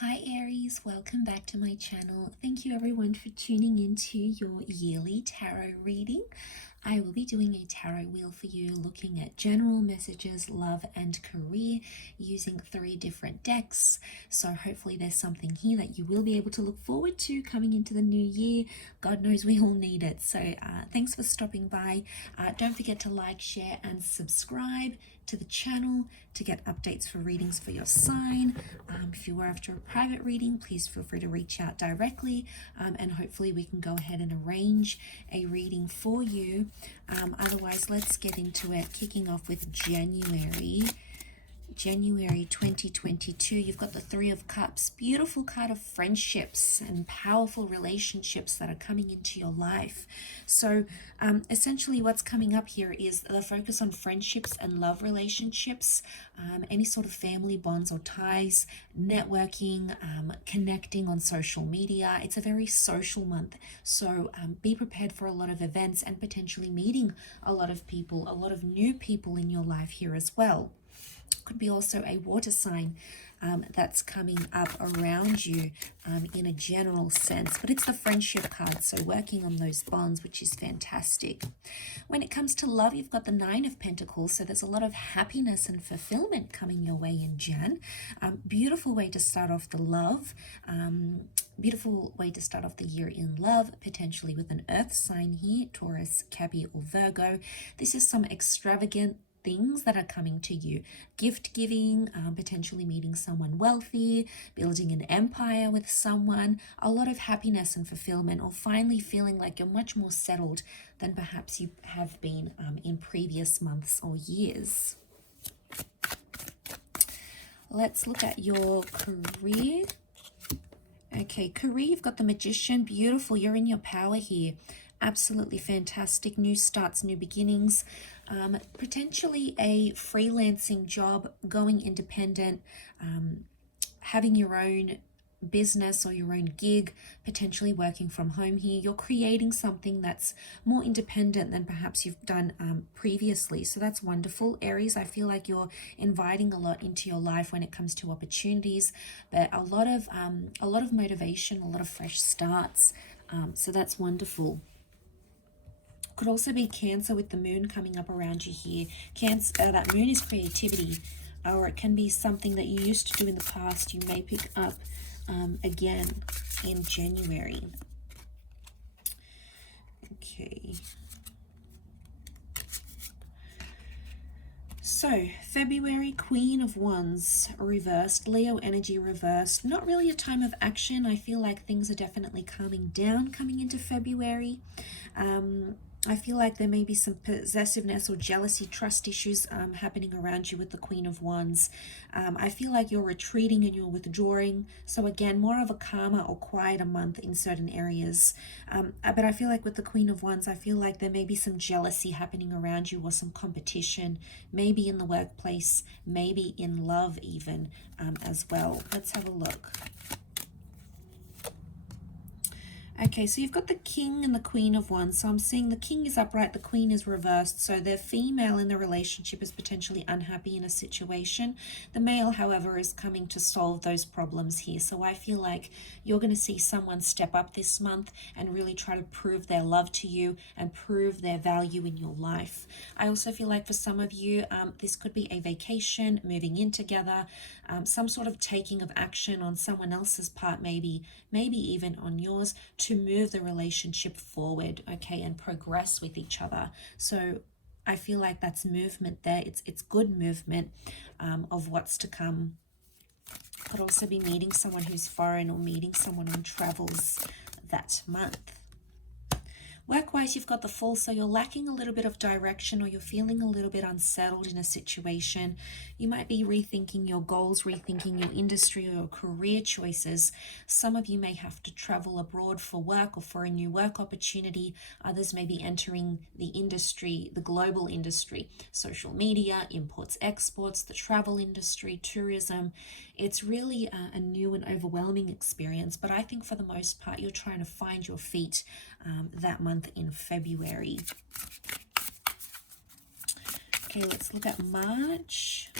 Hi Aries, welcome back to my channel. Thank you everyone for tuning into your yearly tarot reading. I will be doing a tarot wheel for you, looking at general messages, love and career, using 3 different decks. So hopefully there's something here that you will be able to look forward to coming into the new year. God knows we all need it. So thanks for stopping by. Don't forget to like, share and subscribe to the channel to get updates for readings for your sign. If you are after a private reading, please feel free to reach out directly, and hopefully we can go ahead and arrange a reading for you. Otherwise, let's get into it, kicking off with January 2022. You've got the 3 of Cups, beautiful card of friendships and powerful relationships that are coming into your life. So essentially what's coming up here is the focus on friendships and love relationships, any sort of family bonds or ties, networking, connecting on social media. It's a very social month, so be prepared for a lot of events and potentially meeting a lot of people, a lot of new people in your life here as well. Could be also a water sign that's coming up around you in a general sense, but it's the friendship card, so working on those bonds, which is fantastic. When it comes to love, you've got the 9 of Pentacles, so there's a lot of happiness and fulfillment coming your way in Jan. Beautiful way to start off the love, beautiful way to start off the year in love, potentially with an earth sign here, Taurus, Capricorn or Virgo. This is some extravagant things that are coming to you, gift giving, potentially meeting someone wealthy, building an empire with someone, a lot of happiness and fulfillment, or finally feeling like you're much more settled than perhaps you have been in previous months or years. Let's look at your career. Okay, career, you've got the Magician, beautiful, you're in your power here. Absolutely fantastic, new starts, new beginnings, potentially a freelancing job, going independent, having your own business or your own gig, potentially working from home here. You're creating something that's more independent than perhaps you've done previously, so that's wonderful. Aries, I feel like you're inviting a lot into your life when it comes to opportunities, but a lot of motivation, a lot of fresh starts, so that's wonderful. Could also be Cancer with the moon coming up around you here. Cancer, that moon is creativity, or it can be something that you used to do in the past you may pick up again in January. Okay. So, February, Queen of Wands reversed, Leo energy reversed. Not really a time of action. I feel like things are definitely calming down coming into February. I feel like there may be some possessiveness or jealousy, trust issues happening around you with the Queen of Wands. I feel like you're retreating and you're withdrawing. So again, more of a calmer or quieter month in certain areas. But I feel like with the Queen of Wands, I feel like there may be some jealousy happening around you or some competition, maybe in the workplace, maybe in love even as well. Let's have a look. Okay, so you've got the King and the Queen of Wands. So I'm seeing the King is upright, the Queen is reversed. So the female in the relationship is potentially unhappy in a situation. The male, however, is coming to solve those problems here. So I feel like you're going to see someone step up this month and really try to prove their love to you and prove their value in your life. I also feel like for some of you, this could be a vacation, moving in together, some sort of taking of action on someone else's part, maybe even on yours, to move the relationship forward, okay, and progress with each other. So I feel like that's movement there. It's good movement of what's to come. Could also be meeting someone who's foreign or meeting someone on travels that month. Work-wise, you've got the Fool, so you're lacking a little bit of direction or you're feeling a little bit unsettled in a situation. You might be rethinking your goals, rethinking your industry or your career choices. Some of you may have to travel abroad for work or for a new work opportunity. Others may be entering the industry, the global industry, social media, imports, exports, the travel industry, tourism. It's really a new and overwhelming experience, but I think for the most part, you're trying to find your feet that month in February. Okay, let's look at March.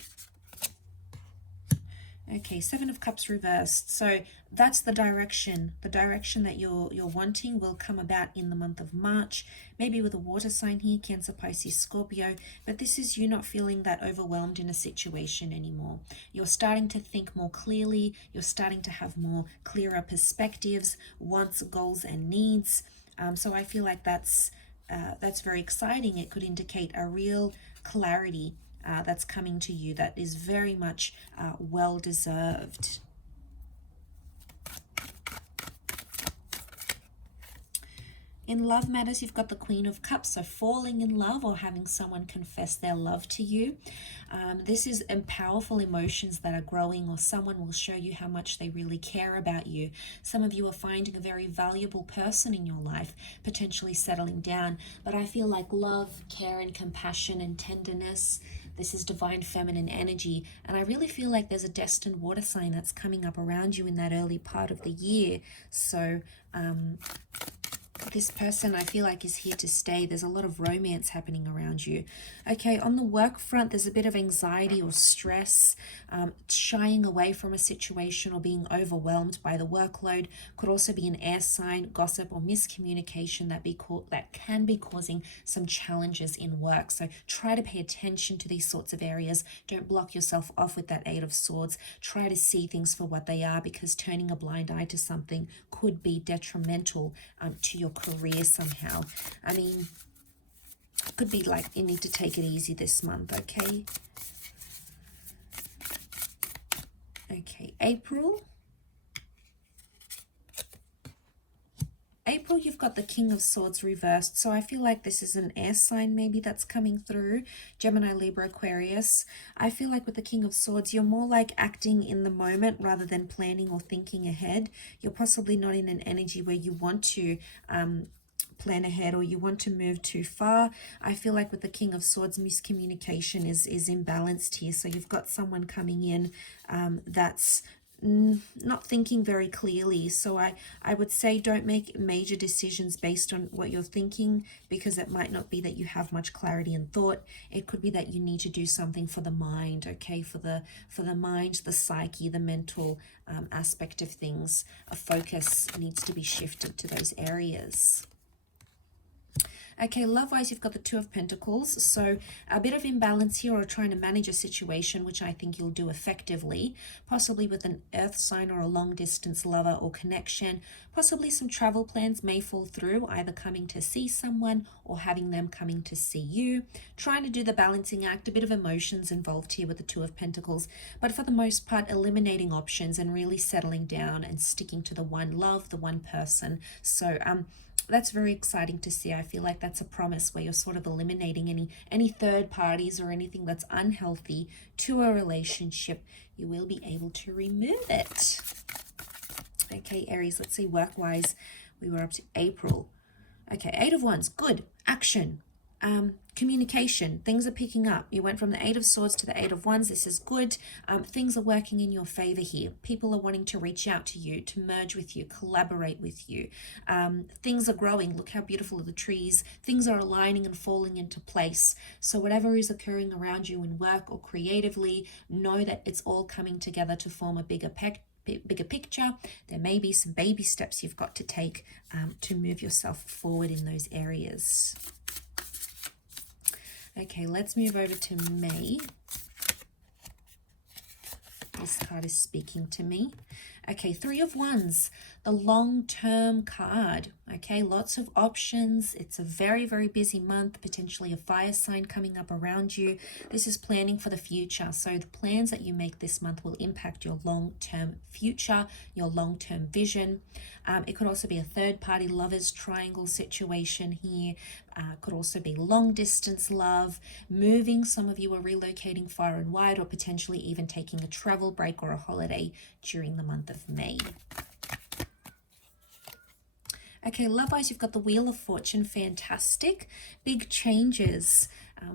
Okay, Seven of Cups reversed. So that's the direction. The direction that you're wanting will come about in the month of March, maybe with a water sign here, Cancer, Pisces, Scorpio. But this is you not feeling that overwhelmed in a situation anymore. You're starting to think more clearly. You're starting to have more clearer perspectives, wants, goals, and needs. So I feel like that's very exciting. It could indicate a real clarity that's coming to you that is very much well deserved. In love matters, you've got the Queen of Cups, so falling in love or having someone confess their love to you. This is powerful emotions that are growing, or someone will show you how much they really care about you. Some of you are finding a very valuable person in your life, potentially settling down. But I feel like love, care, and compassion and tenderness, this is divine feminine energy. And I really feel like there's a destined water sign that's coming up around you in that early part of the year. So, this person I feel like is here to stay. There's a lot of romance happening around you. Okay, on the work front, there's a bit of anxiety or stress, shying away from a situation or being overwhelmed by the workload. Could also be an air sign, gossip, or miscommunication that can be causing some challenges in work. So try to pay attention to these sorts of areas. Don't block yourself off with that Eight of Swords. Try to see things for what they are, because turning a blind eye to something could be detrimental to your career somehow. I mean, it could be like you need to take it easy this month, okay? Okay, April, you've got the King of Swords reversed. So I feel like this is an air sign maybe that's coming through. Gemini, Libra, Aquarius. I feel like with the King of Swords, you're more like acting in the moment rather than planning or thinking ahead. You're possibly not in an energy where you want to plan ahead or you want to move too far. I feel like with the King of Swords, miscommunication is imbalanced here. So you've got someone coming in that's not thinking very clearly. So I would say don't make major decisions based on what you're thinking, because it might not be that you have much clarity and thought. It could be that you need to do something for the mind, okay, for the mind, the psyche, the mental aspect of things. A focus needs to be shifted to those areas. Okay, love-wise, you've got the Two of Pentacles. So a bit of imbalance here, or trying to manage a situation, which I think you'll do effectively, possibly with an earth sign or a long-distance lover or connection. Possibly some travel plans may fall through, either coming to see someone or having them coming to see you. Trying to do the balancing act, a bit of emotions involved here with the Two of Pentacles, but for the most part, eliminating options and really settling down and sticking to the one love, the one person. So, that's very exciting to see. I feel like that's a promise where you're sort of eliminating any third parties or anything that's unhealthy to a relationship. You will be able to remove it. Okay, Aries, let's see work-wise. We were up to April. Okay, Eight of Wands, good. Action. Communication, things are picking up. You went from the Eight of Swords to the Eight of Wands. This is good. Things are working in your favor here. People are wanting to reach out to you, to merge with you, collaborate with you. Things are growing. Look how beautiful are the trees. Things are aligning and falling into place. So whatever is occurring around you in work or creatively, know that it's all coming together to form a bigger picture. There may be some baby steps you've got to take to move yourself forward in those areas. Okay, let's move over to May. This card is speaking to me. Okay, Three of Wands, the long-term card. Okay, lots of options. It's a very, very busy month, potentially a fire sign coming up around you. This is planning for the future. So the plans that you make this month will impact your long-term future, your long-term vision. It could also be a third-party lovers triangle situation here. Could also be long-distance love, moving. Some of you are relocating far and wide, or potentially even taking a travel break or a holiday during the month of May. Okay, love-wise, you've got the Wheel of Fortune. Fantastic. Big changes,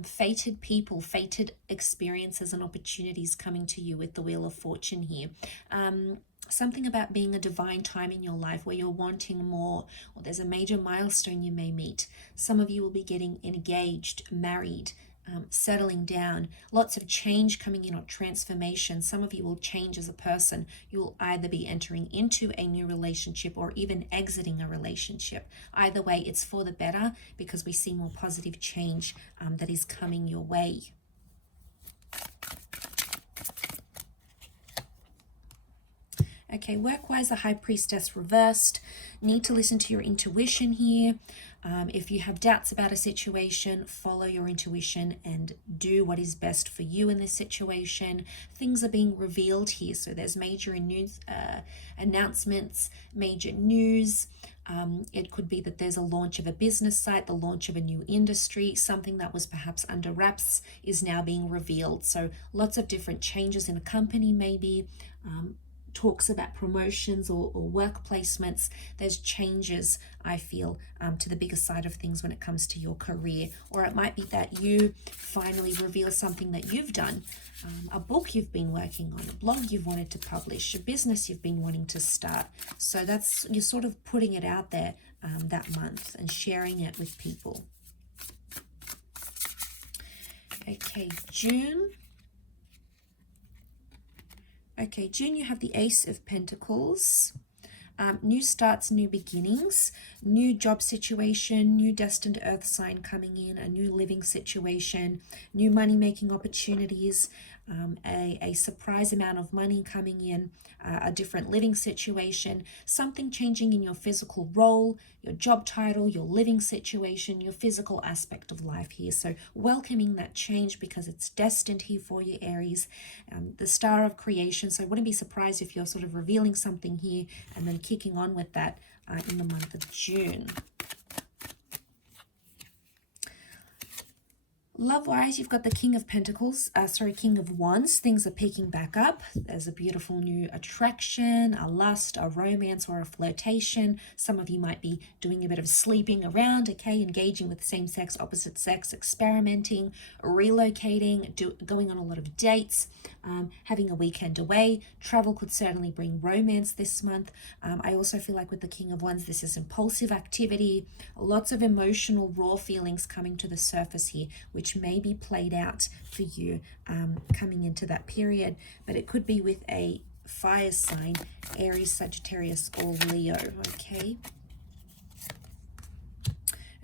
fated people, fated experiences and opportunities coming to you with the Wheel of Fortune here. Something about being a divine time in your life where you're wanting more, or there's a major milestone you may meet. Some of you will be getting engaged, married, settling down, lots of change coming in or transformation. Some of you will change as a person. You will either be entering into a new relationship or even exiting a relationship. Either way, it's for the better because we see more positive change that is coming your way. Okay, work-wise, the High Priestess reversed. Need to listen to your intuition here. If you have doubts about a situation, follow your intuition and do what is best for you in this situation. Things are being revealed here, so there's major news, announcements, major news. It could be that there's a launch of a business site, the launch of a new industry, something that was perhaps under wraps is now being revealed. So lots of different changes in a company maybe. Talks about promotions or work placements. There's changes, I feel, to the bigger side of things when it comes to your career. Or it might be that you finally reveal something that you've done, a book you've been working on, a blog you've wanted to publish, a business you've been wanting to start. So that's, you're sort of putting it out there that month and sharing it with people. Okay, June. Okay, June, you have the Ace of Pentacles. New starts, new beginnings, new job situation, new destined earth sign coming in, a new living situation, new money-making opportunities, a surprise amount of money coming in, a different living situation, something changing in your physical role, your job title, your living situation, your physical aspect of life here. So welcoming that change because it's destined here for you, Aries. The star of creation. So I wouldn't be surprised if you're sort of revealing something here and then kicking on with that in the month of June. Love-wise, you've got the King of Pentacles, King of Wands. Things are picking back up. There's a beautiful new attraction, a lust, a romance, or a flirtation. Some of you might be doing a bit of sleeping around, okay, engaging with same sex, opposite sex, experimenting, relocating, going on a lot of dates, having a weekend away. Travel could certainly bring romance this month. I also feel like with the King of Wands, this is impulsive activity, lots of emotional, raw feelings coming to the surface here, which may be played out for you coming into that period, but it could be with a fire sign, Aries, Sagittarius, or Leo, okay?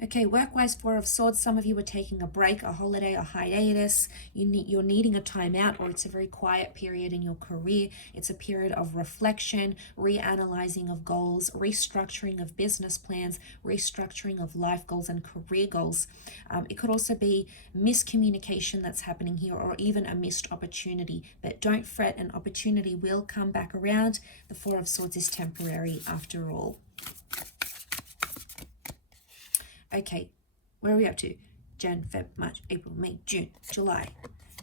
Okay, work-wise, Four of Swords. Some of you are taking a break, a holiday, a hiatus. You're needing a timeout, or it's a very quiet period in your career. It's a period of reflection, reanalyzing of goals, restructuring of business plans, restructuring of life goals and career goals. It could also be miscommunication that's happening here, or even a missed opportunity. But don't fret, an opportunity will come back around. The Four of Swords is temporary after all. Okay, where are we up to? Jan, Feb, March, April, May, June, July.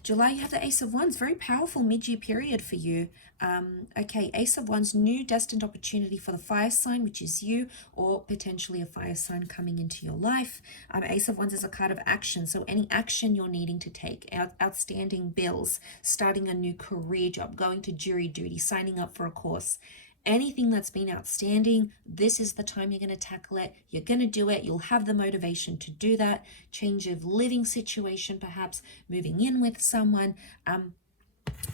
July, you have the Ace of Wands. Very powerful mid-year period for you. Okay, Ace of Wands, new destined opportunity for the fire sign, which is you, or potentially a fire sign coming into your life. Ace of Wands is a card of action, so any action you're needing to take, outstanding bills, starting a new career job, going to jury duty, signing up for a course. Anything that's been outstanding, this is the time you're going to tackle it. You're going to do it. You'll have the motivation to do that. Change of living situation, perhaps moving in with someone.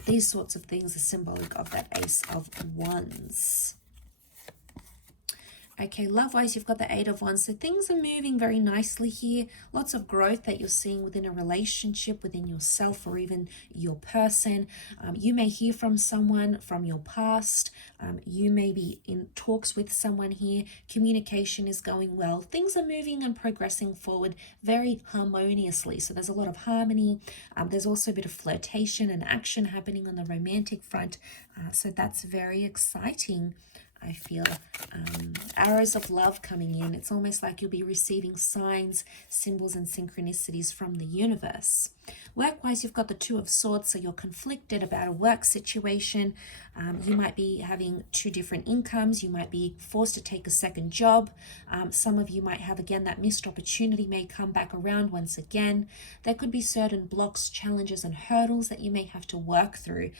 These sorts of things are symbolic of that Ace of Wands. Okay, love-wise, you've got the Eight of Wands. So things are moving very nicely here. Lots of growth that you're seeing within a relationship, within yourself, or even your person. You may hear from someone from your past. You may be in talks with someone here. Communication is going well. Things are moving and progressing forward very harmoniously. So there's a lot of harmony. There's also a bit of flirtation and action happening on the romantic front. So that's very exciting. I feel arrows of love coming in. It's almost like you'll be receiving signs, symbols, and synchronicities from the universe. Work-wise, you've got the Two of Swords, so you're conflicted about a work situation. You might be having two different incomes. You might be forced to take a second job. Some of you might have, again, that missed opportunity may come back around once again. There could be certain blocks, challenges, and hurdles that you may have to work through.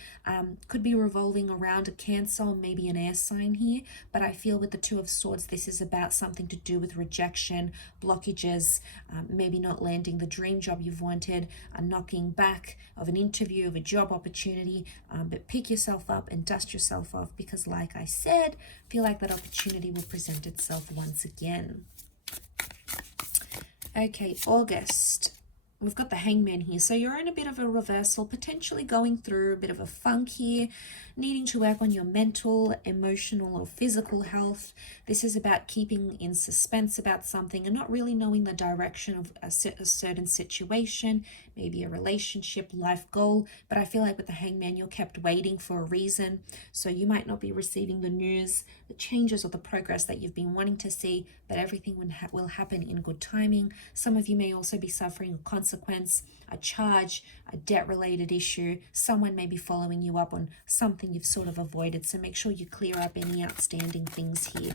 Could be revolving around a Cancer or maybe an air sign here, but I feel with the Two of Swords, this is about something to do with rejection, blockages, maybe not landing the dream job you've wanted, a knocking back of an interview, of a job opportunity, but pick yourself up and dust yourself off, because like I said, I feel like that opportunity will present itself once again. Okay, August. We've got the Hangman here. So you're in a bit of a reversal, potentially going through a bit of a funk here, needing to work on your mental, emotional, or physical health. This is about keeping in suspense about something and not really knowing the direction of a certain situation, maybe a relationship, life goal. But I feel like with the Hangman, you're kept waiting for a reason. So you might not be receiving the news, the changes, or the progress that you've been wanting to see, but everything will happen in good timing. Some of you may also be suffering a consequence, a charge, a debt-related issue. Someone may be following you up on something you've sort of avoided. So make sure you clear up any outstanding things here,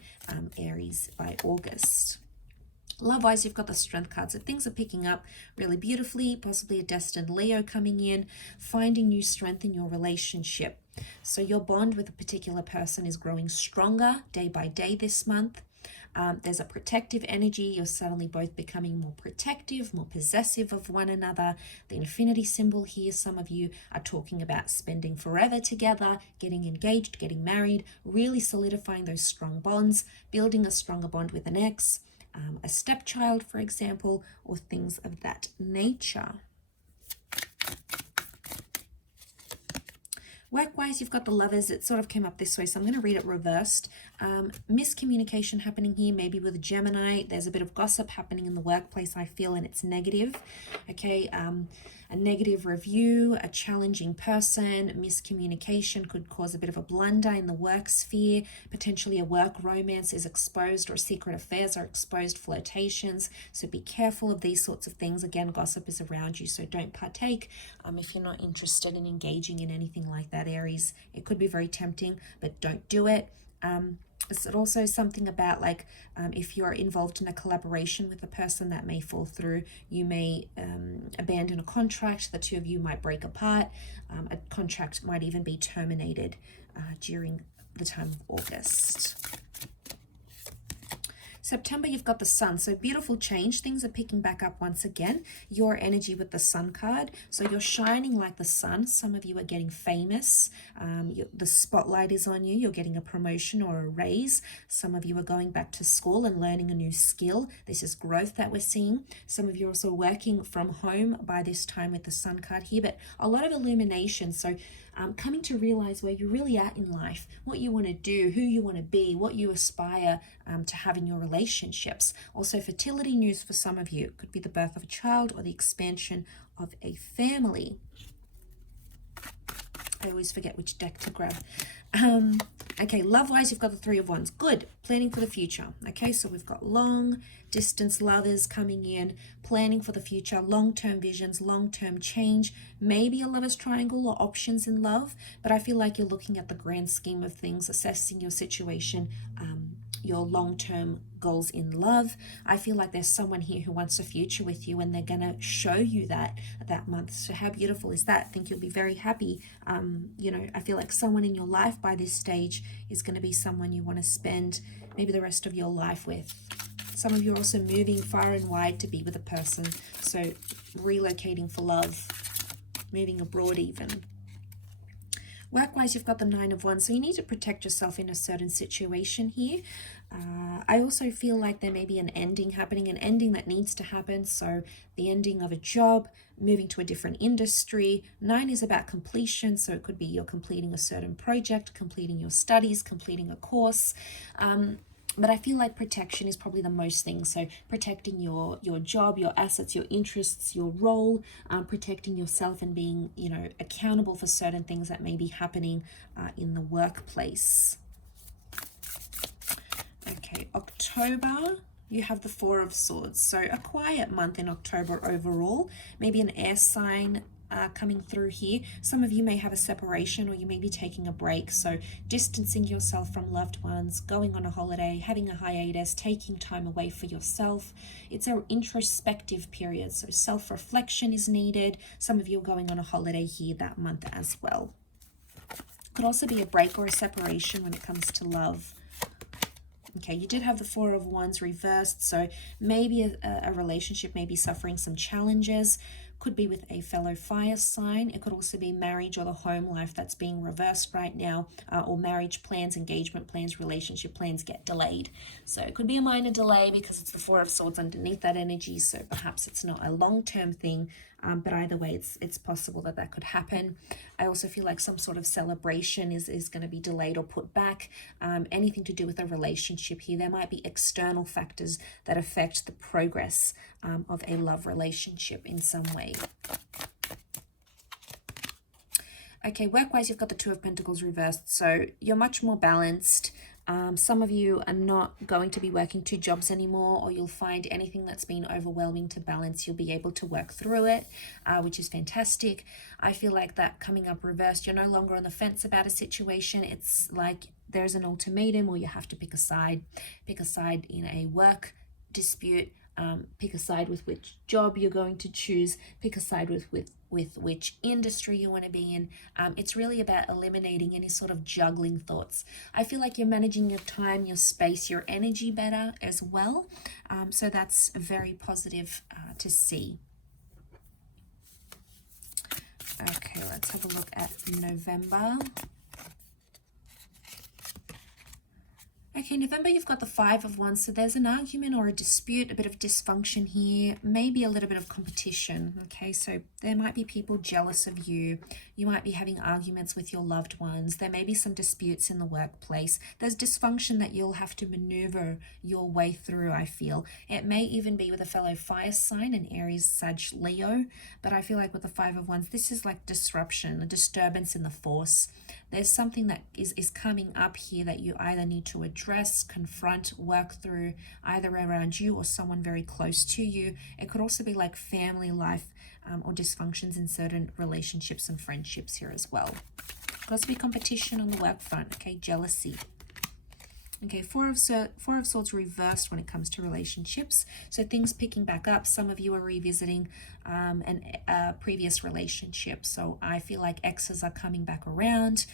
Aries, by August. Love-wise, you've got the Strength card, so things are picking up really beautifully, possibly a destined Leo coming in, finding new strength in your relationship. So your bond with a particular person is growing stronger day by day this month. There's a protective energy. You're suddenly both becoming more protective, more possessive of one another. The infinity symbol here, some of you are talking about spending forever together, getting engaged, getting married, really solidifying those strong bonds, building a stronger bond with an ex, a stepchild, for example, or things of that nature. Work-wise, you've got the Lovers. It sort of came up this way, so I'm going to read it reversed. Miscommunication happening here, maybe with a Gemini. There's a bit of gossip happening in the workplace, I feel, and it's negative. Okay, a negative review, a challenging person, miscommunication could cause a bit of a blunder in the work sphere. Potentially a work romance is exposed, or secret affairs are exposed, flirtations. So be careful of these sorts of things. Again, gossip is around you, so don't partake if you're not interested in engaging in anything like that, Aries. It could be very tempting, but don't do it. It's also something about like if you're involved in a collaboration with a person, that may fall through. You may abandon a contract. The two of you might break apart. A contract might even be terminated during the time of August. September, you've got the Sun. So beautiful change. Things are picking back up once again. Your energy with the Sun card. So you're shining like the sun. Some of you are getting famous. The spotlight is on you. You're getting a promotion or a raise. Some of you are going back to school and learning a new skill. This is growth that we're seeing. Some of you are also working from home by this time with the Sun card here, but a lot of illumination. So coming to realize where you're really at in life, what you want to do, who you want to be, what you aspire to have in your relationships. Also fertility news for some of you. It could be the birth of a child or the expansion of a family. I always forget which deck to grab. Okay, love-wise, you've got the Three of Wands. Good. Planning for the future. Okay, so we've got long-distance lovers coming in, planning for the future, long-term visions, long-term change, maybe a lover's triangle or options in love, but I feel like you're looking at the grand scheme of things, assessing your situation, your long-term goals in love. I feel like there's someone here who wants a future with you, and they're going to show you that month. So how beautiful is that? I think you'll be very happy. You know, I feel like someone in your life by this stage is going to be someone you want to spend maybe the rest of your life with. Some of you are also moving far and wide to be with a person. So relocating for love, moving abroad even. Work-wise, you've got the Nine of Wands, so you need to protect yourself in a certain situation here. I also feel like there may be an ending happening, an ending that needs to happen. So the ending of a job, moving to a different industry. 9 is about completion, so it could be you're completing a certain project, completing your studies, completing a course. But I feel like protection is probably the most thing. So protecting your job, your assets, your interests, your role, protecting yourself and being, you know, accountable for certain things that may be happening in the workplace. Okay, October, you have the Four of Swords. So a quiet month in October overall. Maybe an air sign coming through here. Some of you may have a separation, or you may be taking a break. So distancing yourself from loved ones, going on a holiday, having a hiatus, taking time away for yourself. It's an introspective period, so self-reflection is needed. Some of you are going on a holiday here that month as well. Could also be a break or a separation when it comes to love. Okay, you did have the Four of Wands reversed, so maybe a relationship may be suffering some challenges, Could be with a fellow fire sign. It could also be marriage or the home life that's being reversed right now, or marriage plans, engagement plans, relationship plans get delayed. So it could be a minor delay because it's the Four of Swords underneath that energy, so perhaps it's not a long-term thing, but either way, it's possible that that could happen. I also feel like some sort of celebration is going to be delayed or put back. Anything to do with a relationship here. There might be external factors that affect the progress of a love relationship in some way. Okay, work-wise, you've got the Two of Pentacles reversed, so you're much more balanced. Some of you are not going to be working 2 jobs anymore, or you'll find anything that's been overwhelming to balance, you'll be able to work through it, which is fantastic. I feel like that coming up reversed, you're no longer on the fence about a situation. It's like there's an ultimatum, or you have to pick a side. Pick a side in a work dispute, pick a side with which job you're going to choose, pick a side with which industry you want to be in. It's really about eliminating any sort of juggling thoughts. I feel like you're managing your time, your space, your energy better as well. So that's very positive to see. Okay, let's have a look at November. Okay, November, you've got the Five of Wands, so there's an argument or a dispute, a bit of dysfunction here, maybe a little bit of competition, okay? So there might be people jealous of you. You might be having arguments with your loved ones. There may be some disputes in the workplace. There's dysfunction that you'll have to maneuver your way through, I feel. It may even be with a fellow fire sign, an Aries, Sag, Leo, but I feel like with the Five of Wands, this is like disruption, a disturbance in the force. There's something that is coming up here that you either need to address, confront, work through, either around you or someone very close to you. It could also be like family life or dysfunctions in certain relationships and friendships here as well. Could also be competition on the work front, okay, jealousy. Okay, Four of Swords reversed when it comes to relationships. So things picking back up. Some of you are revisiting a previous relationship. So I feel like exes are coming back around.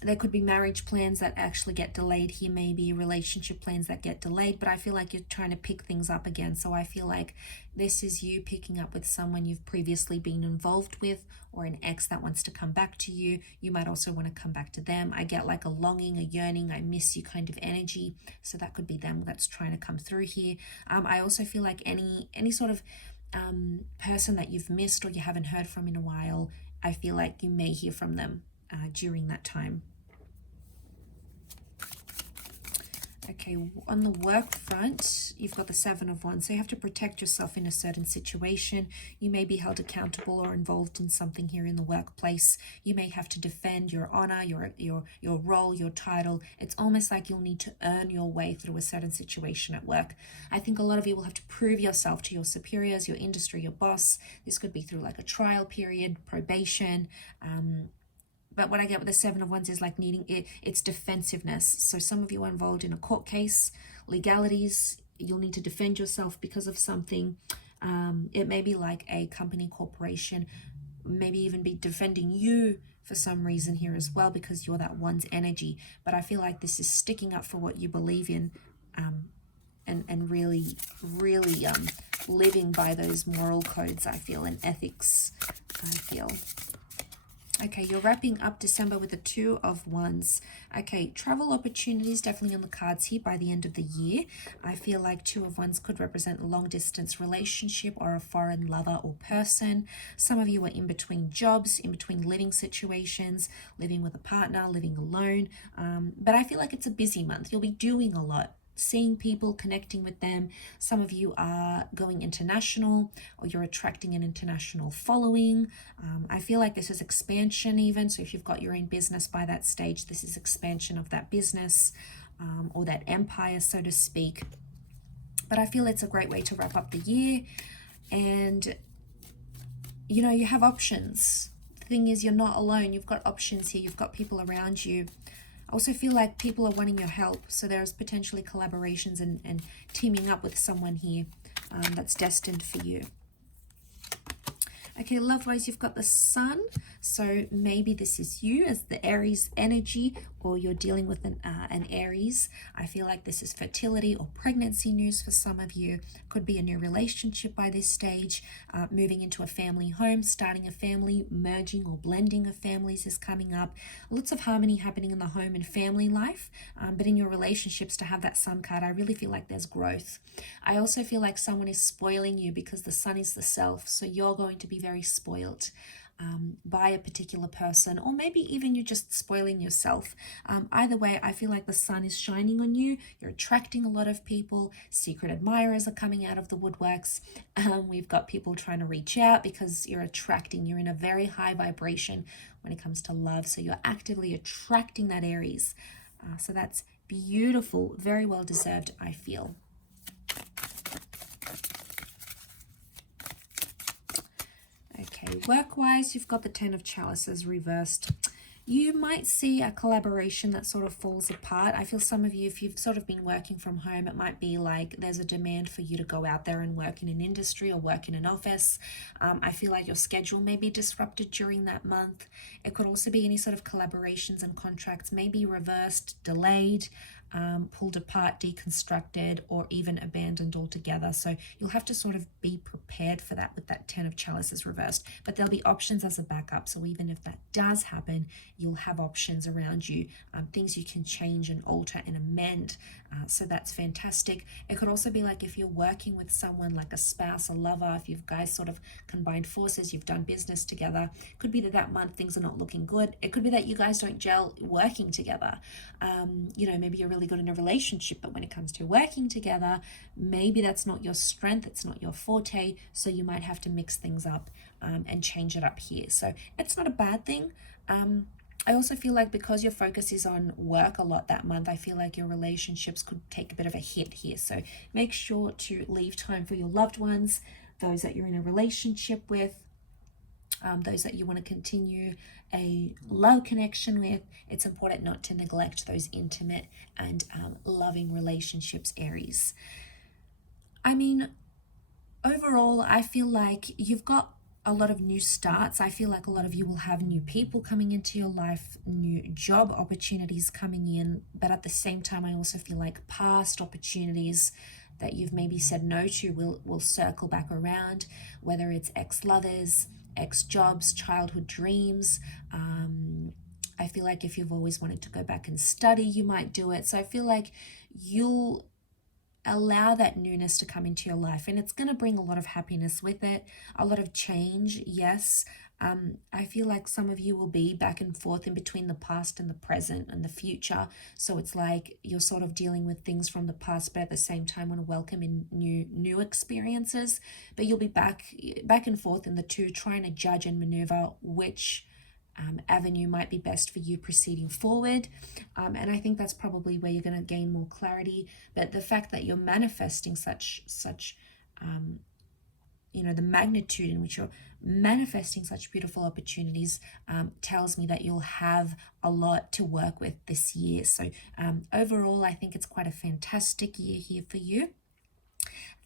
There could be marriage plans that actually get delayed here, maybe relationship plans that get delayed, but I feel like you're trying to pick things up again. So I feel like this is you picking up with someone you've previously been involved with, or an ex that wants to come back to you. You might also want to come back to them. I get like a longing, a yearning, I miss you kind of energy. So that could be them that's trying to come through here. I also feel like any sort of person that you've missed or you haven't heard from in a while, I feel like you may hear from them during that time. Okay, on the work front, you've got the Seven of Wands. So you have to protect yourself in a certain situation. You may be held accountable or involved in something here in the workplace. You may have to defend your honor, your role, your title. It's almost like you'll need to earn your way through a certain situation at work. I think a lot of you will have to prove yourself to your superiors, your industry, your boss. This could be through like a trial period, probation, but what I get with the Seven of Wands is like needing it's defensiveness. So some of you are involved in a court case, legalities. You'll need to defend yourself because of something. It may be like a company, corporation, maybe even be defending you for some reason here as well, because you're that one's energy. But I feel like this is sticking up for what you believe in, and really living by those moral codes, I feel, and ethics, I feel. Okay, you're wrapping up December with the Two of Wands. Okay, travel opportunities definitely on the cards here by the end of the year. I feel like Two of Wands could represent a long-distance relationship or a foreign lover or person. Some of you are in between jobs, in between living situations, living with a partner, living alone. But I feel like it's a busy month. You'll be doing a lot, seeing people, connecting with them. Some of you are going international, or you're attracting an international following. I feel like this is expansion even. So if you've got your own business by that stage, this is expansion of that business or that empire, so to speak. But I feel it's a great way to wrap up the year. And, you know, you have options. The thing is, you're not alone. You've got options here. You've got people around you. I also feel like people are wanting your help. So there's potentially collaborations and teaming up with someone here that's destined for you. Okay, love-wise, you've got the Sun. So maybe this is you as the Aries energy or you're dealing with an Aries, I feel like this is fertility or pregnancy news for some of you. Could be a new relationship by this stage, moving into a family home, starting a family, merging or blending of families is coming up. Lots of harmony happening in the home and family life, but in your relationships, to have that sun card, I really feel like there's growth. I also feel like someone is spoiling you because the sun is the self, so you're going to be very spoiled by a particular person, or maybe even you're just spoiling yourself. Either way, I feel like the sun is shining on you. You're attracting a lot of people. Secret admirers are coming out of the woodworks. We've got people trying to reach out because you're attracting. You're in a very high vibration when it comes to love, so you're actively attracting that Aries. So that's beautiful, very well deserved, I feel. Okay, work-wise, you've got the Ten of Chalices reversed. You might see a collaboration that sort of falls apart. I feel some of you, if you've sort of been working from home, it might be like there's a demand for you to go out there and work in an industry or work in an office. I feel like your schedule may be disrupted during that month. It could also be any sort of collaborations and contracts may be reversed, delayed, pulled apart, deconstructed, or even abandoned altogether. So you'll have to sort of be prepared for that with that Ten of Chalices reversed. But there'll be options as a backup. So even if that does happen, you'll have options around you, things you can change and alter and amend. So that's fantastic. It could also be like if you're working with someone like a spouse, a lover, if you guys sort of combined forces, you've done business together. It could be that that month things are not looking good. It could be that you guys don't gel working together. Maybe you're really good in a relationship, but when it comes to working together, maybe that's not your strength, it's not your forte, so you might have to mix things up and change it up here. So it's not a bad thing. I also feel like because your focus is on work a lot that month, I feel like your relationships could take a bit of a hit here. So make sure to leave time for your loved ones, those that you're in a relationship with, those that you want to continue a love connection with. It's important not to neglect those intimate and loving relationships, Aries. I mean, overall, I feel like you've got a lot of new starts. I feel like a lot of you will have new people coming into your life, new job opportunities coming in, but at the same time, I also feel like past opportunities that you've maybe said no to will circle back around, whether it's ex-lovers, ex-jobs, childhood dreams. I feel like if you've always wanted to go back and study, you might do it. So I feel like you'll allow that newness to come into your life, and it's going to bring a lot of happiness with it, a lot of change. Yes, I feel like some of you will be back and forth in between the past and the present and the future. So it's like you're sort of dealing with things from the past, but at the same time want to welcome in new experiences. But you'll be back and forth in the two, trying to judge and maneuver which avenue might be best for you proceeding forward. And I think that's probably where you're going to gain more clarity. But the fact that you're manifesting such the magnitude in which you're manifesting such beautiful opportunities tells me that you'll have a lot to work with this year. So overall, I think it's quite a fantastic year here for you.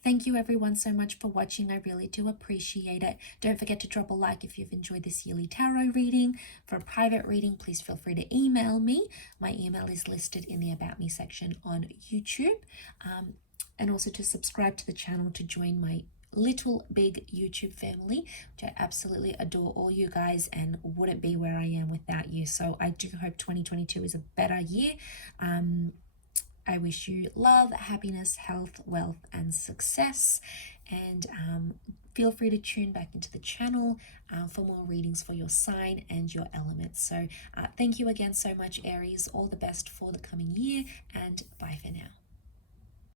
Thank you everyone so much for watching. I really do appreciate it. Don't forget to drop a like if you've enjoyed this yearly tarot reading. For a private reading, please feel free to email me. My email is listed in the About Me section on YouTube. And also to subscribe to the channel to join my little big YouTube family, which I absolutely adore all you guys and wouldn't be where I am without you. So I do hope 2022 is a better year. I wish you love, happiness, health, wealth, and success. And feel free to tune back into the channel for more readings for your sign and your elements. So thank you again so much, Aries. All the best for the coming year, and bye for now.